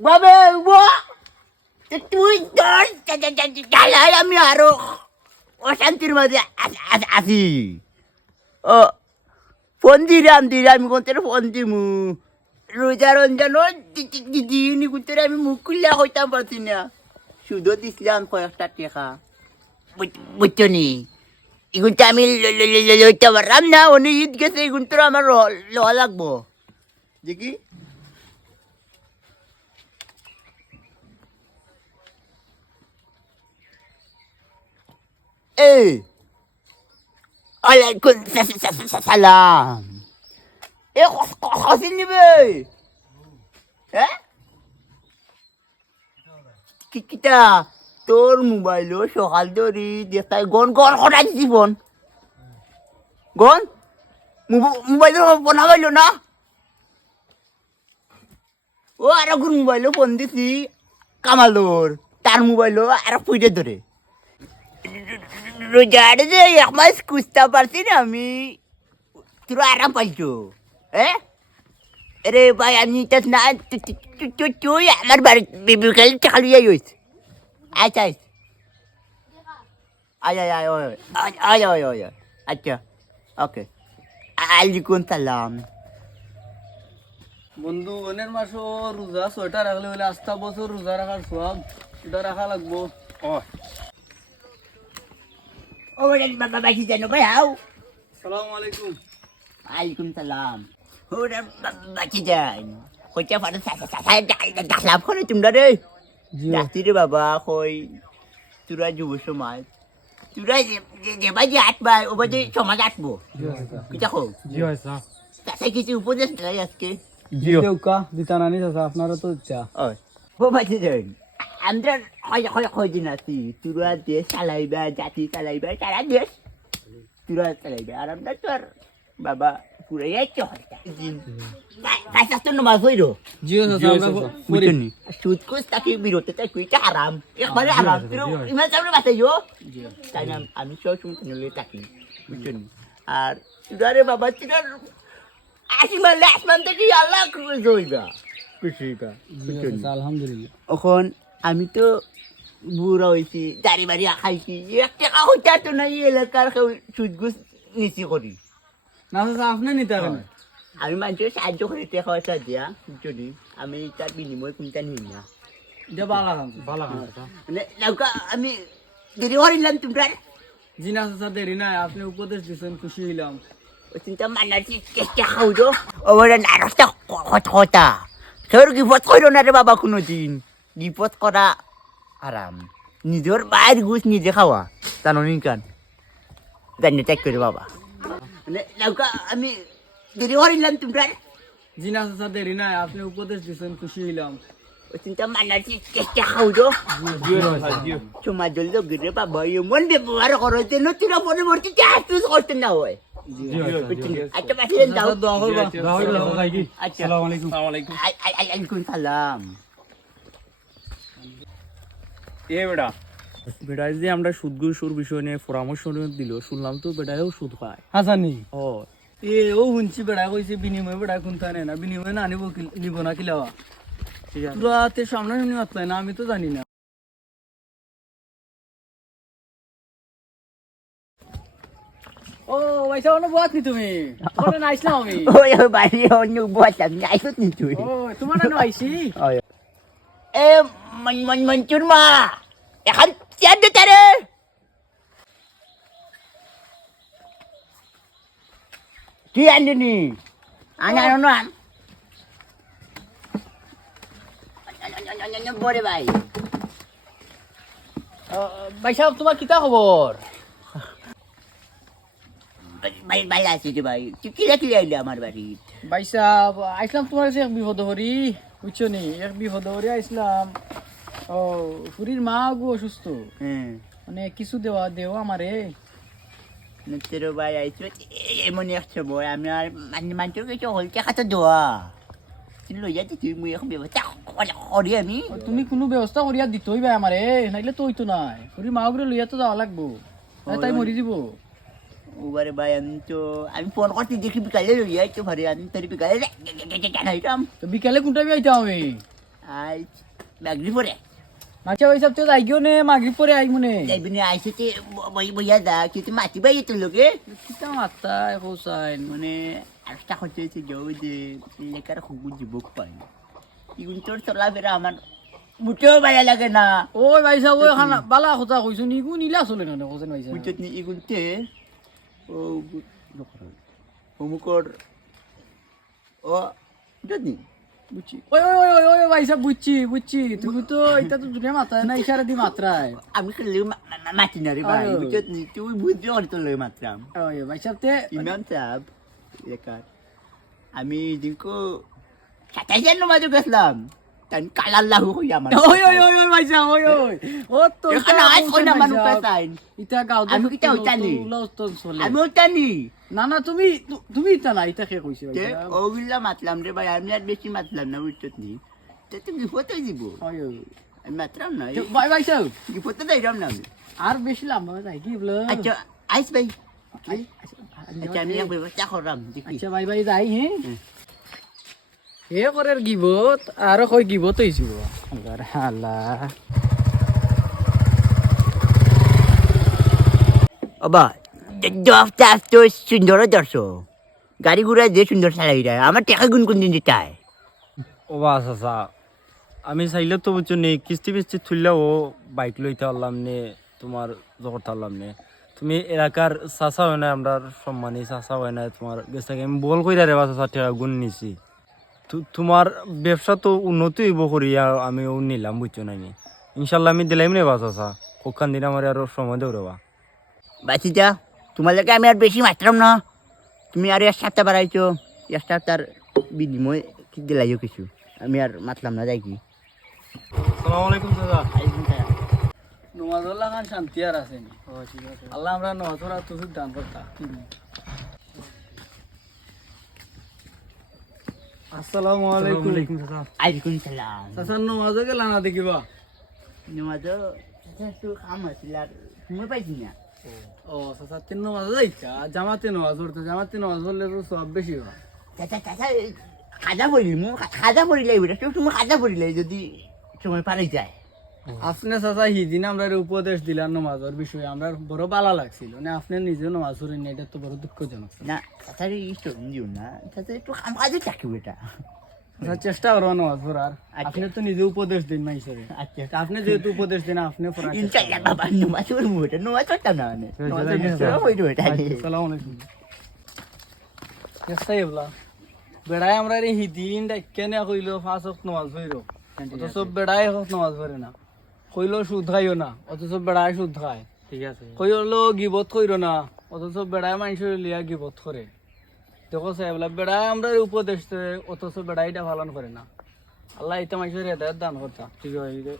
বাবে তুই তোর জ্বালায় আমি আরো অশান্তির মাঝে আছি ও ফোন দিলে আমি কোনটা ফোন দিমু রোজা রঞ্জন দিদিনি কোনটা আমি মুখ খুললে হইতাম পারছি না শুধু দিছিলাম কয়েকটা টাকা বুঝছো নি এগুনটা আমি লইতে পারলাম না উনি ঈদ গেছে এগুনটা আমার লওয়া লাগবো দেখি ওয়ালাইকুম সালাম হসিন নিবে হ্যাঁ কিটা তোর মোবাইলও সকাল ধরি দেখাই গন কটা দিছি ফোন গন মোবাইল বনাবাইল না ও আর কোন মোবাইলও ফোন দিছি কামালোর তার মোবাইলও আর ফুটে ধরে রোজারে যে এক মাস খুঁজতে পারছি না আমি তোরা আরাম পাইছো হ্যাঁ আরে ভাই আমি না তুই আমার বাড়ি বিকালে টাকা লিয়ে হয়েছে আচ্ছা আয় আচ্ছা ওকে আলাইকুম সালাম বন্ধু অনের মাসও রোজা 6টা রাখলে হলে আস্থা বছর রোজা রাখার সব এটা রাখা লাগবো ও বাবা বাকি জানো ভাই হাও আসসালামু আলাইকুম আলাইকুম সালাম ওরা বাকি যান কইতে পারে ডাকলাম করে তোমরা রে ডাকতি রে বাবা কই তোরা যুব সমাজ তোরা যে বাজে আটবা ও বাজে সমাজ আটবো কিটা কো জি হয় স্যার তাই কিছু উপদেশ দেয় আজকে জিও কা দিতানানি চাচা আপনারা তো ইচ্ছা ও বাজে যান আমরা হয় দিন আছি তোরা দেশ চালাইবা জাতি চালাইবা সারা দেশ তোরা চালাইবা আর আমরা তো আর বাবা পুরাই তো নমাজ হইল জিও চাচা আমরা বুঝলি সুদ কোস তাকে বিরতে তাই কইটা আরাম একবারে আরাম তুই ইমান সামনে বাতাইও তাই না আমি সব শুনলে তাকি বুঝলি আর তোরে বাবা তোর আসিমান লাসমান থেকে আল্লাহ কইবা খুশিটা আলহামদুলিল্লাহ এখন আমি তো বুড়া হয়েছি দাড়ি বাড়ি খাইছি এক টাকা হইতা তো নাই এলাকার সুদ ঘুষ নিচি করি না চাচা আপনি নিতে পারেন আমি মানুষের সাহায্য করে টাকা পয়সা দিয়া যদি আমি তার বিনিময় কোনটা নিই না এটা ভালো কাম ভালো কথা মানে নৌকা আমি দেরি করিলাম তোমরা জি না চাচা দেরি নাই আপনি উপদেশ দিয়েছেন খুশি হইলাম ওই চিন্তা মানার চেষ্টা খাওয়া ও বলে নারসটা কথা তোর গিফট করো না রে বাবা কোনো দিন গিফট করা আরাম নিজের বাইর ঘুষ নিজে খাওয়া জানো নি কান জানি ত্যাগ করে বাবা মানে নৌকা আমি দেরি করিলাম তোমরা জি না চাচা দেরি নাই আপনি উপদেশ দিয়েছেন খুশি হইলাম ওই চিন্তা মানার চেষ্টা খাওয়া সমাজ জল গিরে বাবা এমন ব্যবহার করো যেন তোরা পরবর্তী চাষ করতে না হয় আচ্ছা পাঠিয়ে দাও দোয়া করবা আচ্ছা আসসালামু আলাইকুম আলাইকুম সালাম বেটা বেটা যে আমরা সুদ ঘুষের বিষয় নিয়ে পরামর্শ দিল শুনলাম তো বেটাও সুদ পায় হাসানি ও ও শুনছি বেড়া কইছে বিনিময় বেড়া কোনটা নেই না বিনিময় না নিব না কিলাওয়া ঠিক আছে তোরা তে সামনে শুনি মাতলাই না আমি তো জানি না ও ভাইসা অন্য বাত নি তুমি তোমার না আইসলাম আমি ওই বাড়ি অন্য বসাম আইসত নি তুই ও তোমার না আইসি এ মঞ্চুর মা এখন চেয়ার দিতে রে কি আননি আনা বরে ভাই ভাই সাহেব তোমার কিতা খবর ভাই ভাই আছি রে ভাই তুই কি রাখলি আইলে আমার বাড়ি ভাই সাহেব আইসলাম তোমার কাছে এক বিপদ হরি বুঝছো নি এক বিপদ হরি আইসলাম ও ফুরির মা গো অসুস্থ হ্যাঁ মানে কিছু দেওয়া আমারে তোর ভাই আইসো এমন এক সময় আমি আর মানুষের কিছু হলতে খাতে দোয়া লই যাচ্ছি তুই মুই এখন ব্যবস্থা করি আমি তুমি কোনো ব্যবস্থা করিয়া দিতই ভাই আমারে নাইলে তো হইতো নাই ফুরির মা গরে লইয়া তো যাওয়া লাগবো তাই মরি দিব ওবারে ভাই আমি ফোন করতে দেখি বিকালে লই যাই তো ভারে আমি তোর বিকালে জানাইতাম তো বিকালে কোনটা বি আইতাম আমি আজ মাগরি পরে মাছা ওই সব তো যাইগিও নে মাগরি পরে আই মনে যাইবি না আইসতে বইয়া দা কিন্তু মাতি বাই তো লোকে কিতা মাত্তা হোসাইন মানে একটা হচ্ছে যাও যে লেখার খুব যুবক পাই ইগুন তোর চলাফেরা আমার মুটেও ভালো লাগে না ওই ভাই সাহেব ওই খানা বালা কথা কইছো নিগু নিলা চলে না হোসেন ভাই সাহেব বুঝত নি ইগুনতে ও অমুকর ও বুঝত নি বুঝছি ওই ওই ওই ওই ভাই সাহেব বুঝছি তুমি তো এটা তো দুনিয়া মাত্রা না ইশারা দি মাত্রায় আমি খেলে মাতি না রে ভাই বুঝত নি তুই বুঝতে পারতো লে মাত্রাম ওই ভাই সাহেব তে ইমাম সাহেব লেখার আমি দিনকো 27 নামাজে গেছিলাম তান কালাল্লাহু হই আমার ওই ওই ওই ওই ভাই সাহেব ওই ওই ও তো এখানে আজ কই না মানুষ পাইন ইটা গাও আমি কিটা উঠানি? তো চলে আমি ওটানি না না তুমি ইটা না ইটা কে কইছে ভাই তে সাহেব ওগুলা মাতলাম রে ভাই আমি আর বেশি মাতলাম না বুঝত নি তে তুমি ফটো দিব ওই ওই আমি মাতলাম না ভাই ভাই সাহেব কি ফটো দেইরাম না আমি আর বেশি লম্বা যাই কি বলো আচ্ছা আইস ভাই আচ্ছা আচ্ছা আমি এক ব্যবস্থা করলাম দেখি আচ্ছা ভাই ভাই যাই হ্যাঁ হে করে গিবত আর কই গিবত হইছি আল্লাহর আল্লাহ বাবা দশটা তো সুন্দর দর্শো গাড়ি ঘোড়া যে সুন্দর চালাই যায় আমার টাকা গুন কোন দিন দিতে হয় ও বাস আসা আমি চাইলে তো বুঝছো নে কিস্তি বিস্তি তুললে ও বাইক লইতে পারলাম নে তোমার জগৎ পারলাম নে তুমি এলাকার চাষা হয় না আমরা সম্মানী চাষা হয় না তোমার গেছে আমি বল কইরা রে বাস টাকা গুণ নিছি তোমার ব্যবসা তো উন্নতি হইব করিয়া আমি ও নিলাম বুঝছো না আমি ইনশাল্লাহ আমি দিলাম রে বাস আসা কখান দিন আমার আরো সময় দেও রে বা বাচ্চা তোমাদেরকে আমি আর বেশি মাত্রাম না তুমি আর এক সপ্তাহ বাড়াইছো এক সপ্তাহের বিনিময় কি দিলাইও কিছু আমি আর মাতলাম না যাই কি আসসালামু আলাইকুম দাদা নমাজুল্লাহ খান শান্তি আর আছেন আল্লাহ আমরা নজর আর তুই দান করতা আসসালামু আলাইকুম আলাইকুম সালাম চাচা নমাজে গেলা না দেখিবা নমাজও তো কাম আছিল আর সময় পাইছি না ও চাচা তিন নমাজে যাইছা জামাতে নমাজ পড়তে জামাতে নমাজ পড়লে তো সব বেশি হয় চাচা চাচা খাজা পড়ি মো খাজা পড়িলাই বেটা তুমি খাজা পড়িলাই যদি সময় পারাই যায় আপনি চাচা হিদিন আমরা উপদেশ দিলাম নমাজের বিষয়ে আমরা বড় ভালো লাগছিল না আপনি নিজে নমাজ পড়েন এটা তো বড় দুঃখজনক না চাচার ইষ্ট দিও না চাচা একটু কাম কাজে থাকবে এটা আচ্ছা চেষ্টা করবো নমাজ পড়ার আপনি তো নিজে উপদেশ দিন না হিসেবে আচ্ছা আপনি যেহেতু উপদেশ দিন আপনি পড়ার চেষ্টা ইনশাআল্লাহ বাবা নমাজ পড়বো এটা নমাজ পড়তাম না মানে আসসালামু আলাইকুম চেষ্টাই এবলা বেড়াই আমরা রে হিদিন ডাক্কেনে কইলো 5 ওয়াক্ত নামাজ পড়িরো অথচ বেড়াই নামাজ পড়ে না কইলো সুদ খাইও না অথচ বেড়াই সুদ খায় ঠিক আছে কইলো গিবত কইরো না অথচ বেড়াই মানুষের লিয়া গিবত করে দেখো সাহেবলা বেড়াই আমরা উপদেশ দেয় অথচ বেড়াইটা পালন করে না আল্লাহ এটা মানুষের হেদায়ত দান করতা ঠিক আছে